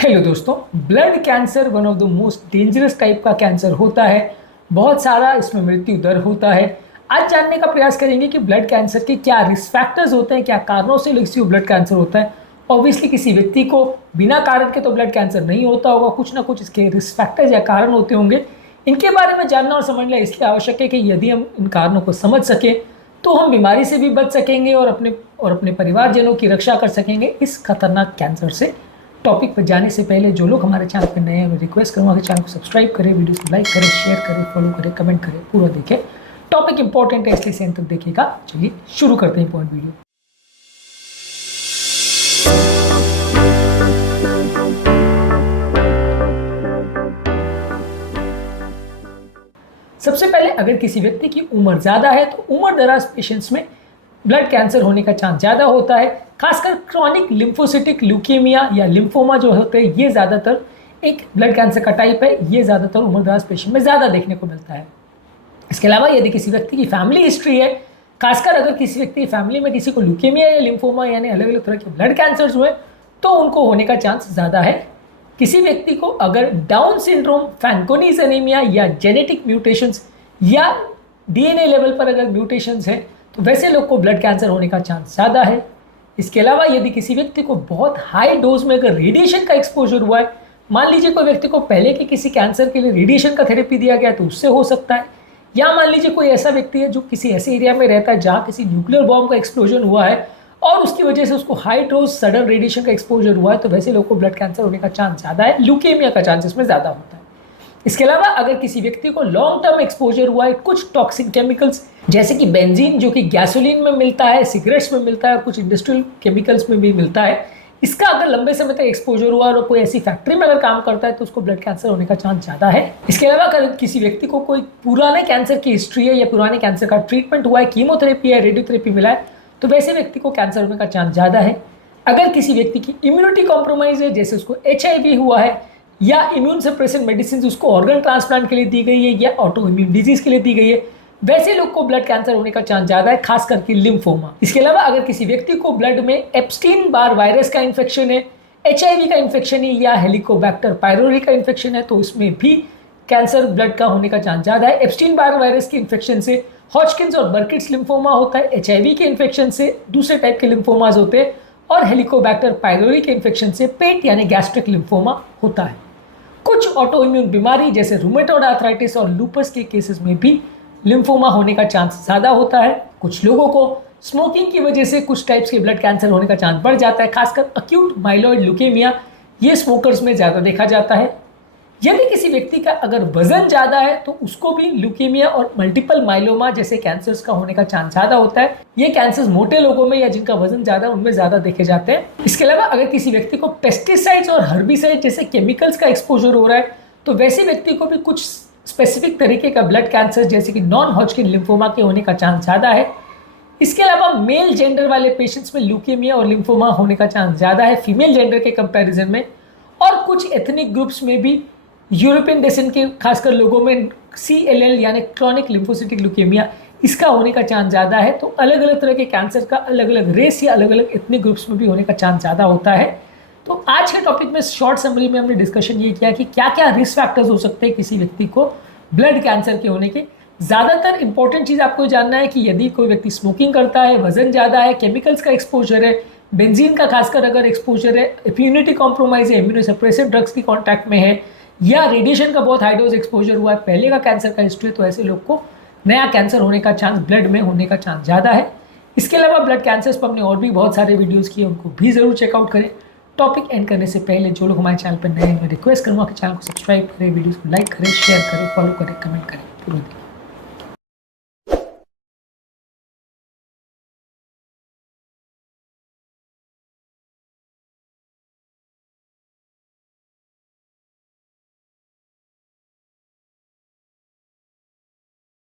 Hello दोस्तों, blood cancer one of the most dangerous type का cancer होता है। बहुत सारा इसमें मृत्यु दर होता है। आज जानने का प्रयास करेंगे कि ब्लड कैंसर के क्या रिस्क फैक्टर्स होते हैं, क्या कारणों से किसी को ब्लड कैंसर होता है। ऑब्वियसली किसी व्यक्ति को बिना कारण के तो ब्लड कैंसर नहीं होता होगा, कुछ ना कुछ इसके रिस्क फैक्टर्स या कारण होते होंगे। इनके बारे में जानना और समझना इसलिए आवश्यक है कि यदि हम इन कारणों को समझ सकें तो हम बीमारी से भी बच सकेंगे और अपने परिवारजनों की रक्षा कर सकेंगे इस खतरनाक कैंसर से। टॉपिक पर जाने से पहले जो लोग हमारे चैनल पर नए हैं मैं रिक्वेस्ट करूँगा कि चैनल को सब्सक्राइब करें, वीडियो को लाइक करें, शेयर करें, फॉलो करें, कमेंट करें, पूरा देखें। टॉपिक इंपॉर्टेंट है इसलिए एंड तक देखिएगा। चलिए शुरू करते हैं इंपॉर्टेंट वीडियो। सबसे पहले अगर किसी व्यक्ति की उम्र ज़्यादा है तो उम्र दराज पेशेंट्स में ब्लड कैंसर होने का चांस ज़्यादा होता है। खासकर क्रॉनिक लिम्फोसिटिक ल्यूकेमिया या लिम्फोमा जो होते हैं ये ज़्यादातर एक ब्लड कैंसर का टाइप है। ये ज़्यादातर उम्रदराज पेशेंट में ज़्यादा देखने को मिलता है। इसके अलावा यदि किसी व्यक्ति की फैमिली हिस्ट्री है, खासकर अगर किसी व्यक्ति की फैमिली में किसी को ल्यूकेमिया या लिम्फोमा यानी अलग अलग तरह के ब्लड कैंसर्स हुए तो उनको होने का चांस ज़्यादा है। किसी व्यक्ति को अगर डाउन सिंड्रोम, फैंकोनीज एनीमिया या जेनेटिक म्यूटेशंस या डीएनए लेवल पर अगर म्यूटेशंस हैं तो वैसे लोग को ब्लड कैंसर होने का चांस ज़्यादा है। इसके अलावा यदि किसी व्यक्ति को बहुत हाई डोज में अगर रेडिएशन का एक्सपोजर हुआ है, मान लीजिए कोई व्यक्ति को पहले के किसी कैंसर के लिए रेडिएशन का थेरेपी दिया गया तो उससे हो सकता है। या मान लीजिए कोई ऐसा व्यक्ति है जो किसी ऐसे एरिया में रहता है जहाँ किसी न्यूक्लियर बॉम्ब का एक्सप्लोजन हुआ है और उसकी वजह से उसको हाई डोज सडन रेडिएशन का एक्सपोजर हुआ है तो वैसे लोगों को ब्लड कैंसर होने का चांस ज़्यादा है। ल्यूकेमिया का चांस इसमें ज़्यादा होता है। इसके अलावा अगर किसी व्यक्ति को लॉन्ग टर्म एक्सपोजर हुआ है कुछ टॉक्सिक केमिकल्स जैसे कि बेंजीन जो कि गैसोलीन में मिलता है, सिगरेट्स में मिलता है, कुछ इंडस्ट्रियल केमिकल्स में भी मिलता है, इसका अगर लंबे समय तक एक्सपोजर हुआ और कोई ऐसी फैक्ट्री में अगर काम करता है तो उसको ब्लड कैंसर होने का चांस ज़्यादा है। इसके अलावा अगर किसी व्यक्ति को कोई पुराने कैंसर की हिस्ट्री है या पुराने कैंसर का ट्रीटमेंट हुआ है, कीमोथेरेपी है, रेडियोथेरेपी मिला है तो वैसे व्यक्ति को कैंसर होने का चांस ज़्यादा है। अगर किसी व्यक्ति की इम्यूनिटी कॉम्प्रोमाइज है, जैसे उसको HIV हुआ है या इम्यून सप्रेशन मेडिसिन उसको ऑर्गन ट्रांसप्लांट के लिए दी गई है या ऑटो इम्यून डिजीज के लिए दी गई है, वैसे लोग को ब्लड कैंसर होने का चांस ज़्यादा है, खास करके लिम्फोमा। इसके अलावा अगर किसी व्यक्ति को ब्लड में एप्स्टीन बार वायरस का इन्फेक्शन है, HIV का इन्फेक्शन है या हेलिकोबैक्टर पायरोरी का इन्फेक्शन है तो इसमें भी कैंसर ब्लड का होने का चांस ज़्यादा है। एप्स्टीन बार वायरस के इन्फेक्शन से हॉजकिन्स और बर्किट्स लिम्फोमा होता है, HIV के इन्फेक्शन से दूसरे टाइप के लिम्फोमाज होते हैं और हेलिकोबैक्टर पायरोरी के इन्फेक्शन से पेट यानी गैस्ट्रिक लिम्फोमा होता है। कुछ ऑटो इम्यून बीमारी जैसे रूमेटॉइड आर्थराइटिस और लूपस के केसेस में भी लिम्फोमा होने का चांस ज़्यादा होता है। कुछ लोगों को स्मोकिंग की वजह से कुछ टाइप्स के ब्लड कैंसर होने का चांस बढ़ जाता है, खासकर अक्यूट माइलॉइड ल्यूकेमिया ये स्मोकर्स में ज़्यादा देखा जाता है। यदि किसी व्यक्ति का अगर वजन ज़्यादा है तो उसको भी ल्यूकेमिया और मल्टीपल माइलोमा जैसे कैंसर्स का होने का चांस ज़्यादा होता है। ये कैंसर्स मोटे लोगों में या जिनका वजन ज़्यादा है उनमें ज़्यादा देखे जाते हैं। इसके अलावा अगर किसी व्यक्ति को पेस्टिसाइड्स और हर्बिसाइड जैसे केमिकल्स का एक्सपोजर हो रहा है तो वैसे व्यक्ति को भी कुछ स्पेसिफिक तरीके का ब्लड कैंसर जैसे कि नॉन हॉजकिन लिम्फोमा के होने का चांस ज़्यादा है। इसके अलावा मेल जेंडर वाले पेशेंट्स में ल्यूकेमिया और लिम्फोमा होने का चांस ज़्यादा है फीमेल जेंडर के कंपैरिजन में। और कुछ एथनिक ग्रुप्स में भी यूरोपियन डेसेंट के खासकर लोगों में CLL यानी क्रॉनिक लिम्फोसिटिक ल्यूकेमिया इसका होने का चांस ज़्यादा है। तो अलग अलग तरह के कैंसर का अलग अलग रेस या अलग अलग एथनिक ग्रुप्स में भी होने का चांस ज़्यादा होता है। तो आज के टॉपिक में शॉर्ट समरी में हमने डिस्कशन ये किया कि क्या क्या रिस्क फैक्टर्स हो सकते हैं किसी व्यक्ति को ब्लड कैंसर के होने के। ज़्यादातर इंपॉर्टेंट चीज़ आपको जानना है कि यदि कोई व्यक्ति स्मोकिंग करता है, वजन ज़्यादा है, केमिकल्स का एक्सपोजर है, बेंजीन का खासकर अगर एक्सपोजर है, इम्यूनिटी कॉम्प्रोमाइज है, इम्यूनोसप्रेसिव ड्रग्स की कॉन्टैक्ट में है या रेडिएशन का बहुत हाई डोज एक्सपोजर हुआ है, पहले का कैंसर का हिस्ट्री है तो ऐसे लोग को नया कैंसर होने का चांस ब्लड में होने का चांस ज़्यादा है। इसके अलावा ब्लड कैंसर्स पर हमने और भी बहुत सारे वीडियोस किए, उनको भी ज़रूर चेकआउट करें। टॉपिक एंड करने से पहले जो लोग हमारे चैनल पर नए हैं मैं रिक्वेस्ट करूँगा कि चैनल को सब्सक्राइब करें, वीडियोस को लाइक करें, शेयर करें, फॉलो करें, कमेंट करें, पूरा